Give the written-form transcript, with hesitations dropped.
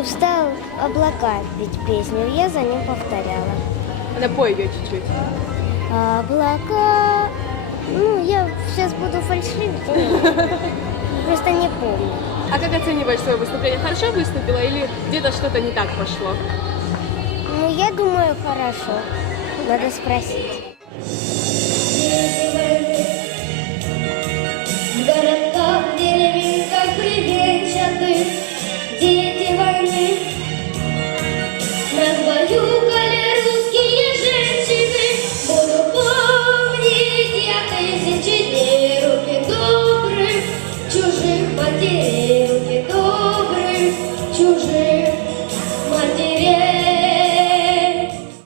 устал облака петь песню, я за ним повторяла. Напой ее чуть-чуть. Облака... Ну, я сейчас буду фальшивить, просто не помню. А как оцениваешь свое выступление? Хорошо выступила или где-то что-то не так пошло? Ну, я думаю, хорошо. Надо спросить. В городках, деревеньках привечаты дети войны. Разбаюкали русские женщины, буду помнить я тысячи дней. Руки добрых, чужих матерей, руки добрых, чужих